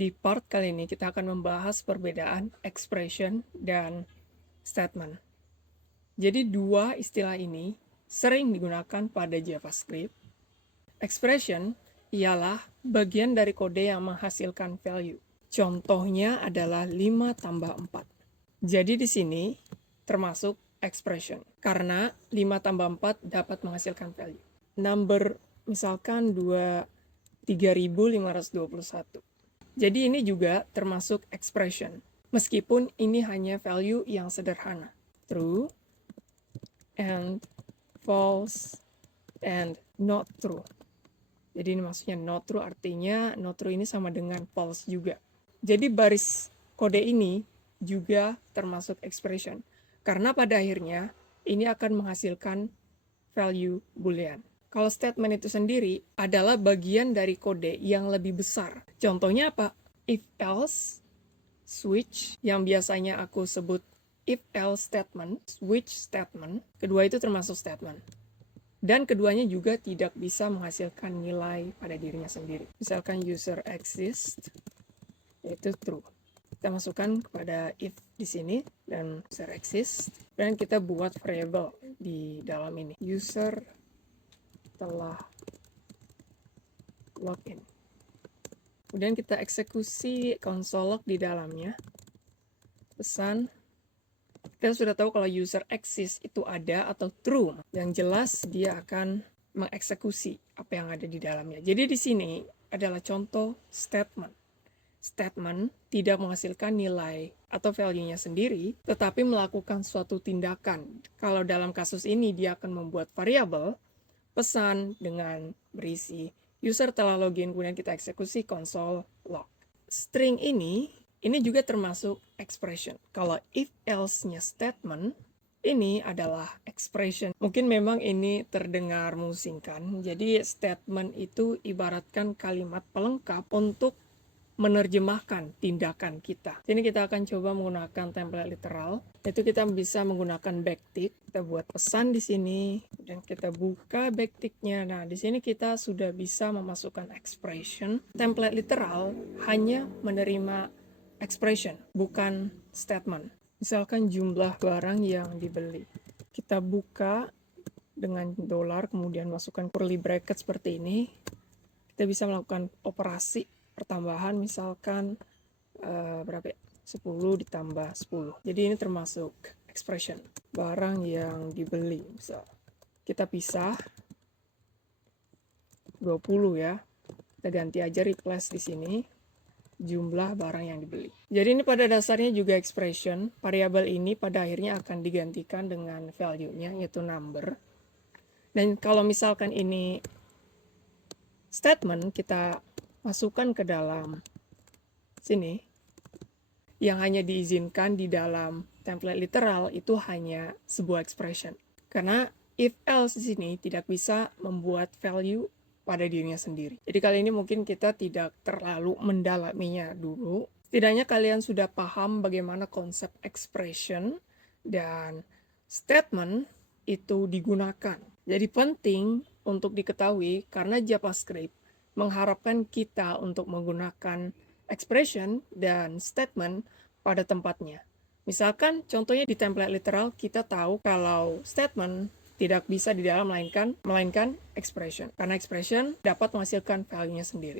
Di part kali ini kita akan membahas perbedaan expression dan statement. Jadi dua istilah ini sering digunakan pada JavaScript. Expression ialah bagian dari kode yang menghasilkan value. Contohnya adalah 5 tambah 4. Jadi di sini termasuk expression, karena 5 tambah 4 dapat menghasilkan value. Number misalkan 3521. Jadi ini juga termasuk expression, meskipun ini hanya value yang sederhana. True, and false, and not true. Jadi ini maksudnya not true, artinya not true ini sama dengan false juga. Jadi baris kode ini juga termasuk expression, karena pada akhirnya ini akan menghasilkan value boolean. Kalau statement itu sendiri adalah bagian dari kode yang lebih besar. Contohnya apa? If else, switch, yang biasanya aku sebut if else statement, switch statement, kedua itu termasuk statement. Dan keduanya juga tidak bisa menghasilkan nilai pada dirinya sendiri. Misalkan user exists, yaitu true. Kita masukkan kepada if di sini dan user exists, dan kita buat variable di dalam ini. User telah login. Kemudian kita eksekusi console log di dalamnya. Pesan, kita sudah tahu kalau user exists itu ada atau true. Yang jelas dia akan mengeksekusi apa yang ada di dalamnya. Jadi di sini adalah contoh statement. Statement tidak menghasilkan nilai atau value-nya sendiri, tetapi melakukan suatu tindakan. Kalau dalam kasus ini dia akan membuat variabel pesan dengan berisi user telah login, kemudian kita eksekusi console log. String ini juga termasuk expression. Kalau if else-nya statement, ini adalah expression. Mungkin memang ini terdengar memusingkan. Jadi statement itu ibaratkan kalimat pelengkap untuk menerjemahkan tindakan kita. Sini kita akan coba menggunakan template literal. Itu kita bisa menggunakan backtick. Kita buat pesan di sini dan kita buka backticknya. Nah, di sini kita sudah bisa memasukkan expression. Template literal hanya menerima expression, bukan statement. Misalkan jumlah barang yang dibeli. Kita buka dengan $, kemudian masukkan curly bracket seperti ini. Kita bisa melakukan operasi pertambahan, misalkan berapa ya? 10 ditambah 10. Jadi ini termasuk expression. Barang yang dibeli, misal. Kita pisah 20 ya. Kita ganti aja replace di sini jumlah barang yang dibeli. Jadi ini pada dasarnya juga expression. Variabel ini pada akhirnya akan digantikan dengan value-nya, yaitu number. Dan kalau misalkan ini statement, kita masukkan ke dalam sini, yang hanya diizinkan di dalam template literal itu hanya sebuah expression. Karena if else di sini tidak bisa membuat value pada dirinya sendiri. Jadi kali ini mungkin kita tidak terlalu mendalaminya dulu. Setidaknya kalian sudah paham bagaimana konsep expression dan statement itu digunakan. Jadi penting untuk diketahui karena JavaScript mengharapkan kita untuk menggunakan expression dan statement pada tempatnya. Misalkan contohnya di template literal kita tahu kalau statement tidak bisa di dalam melainkan expression. Karena expression dapat menghasilkan value-nya sendiri.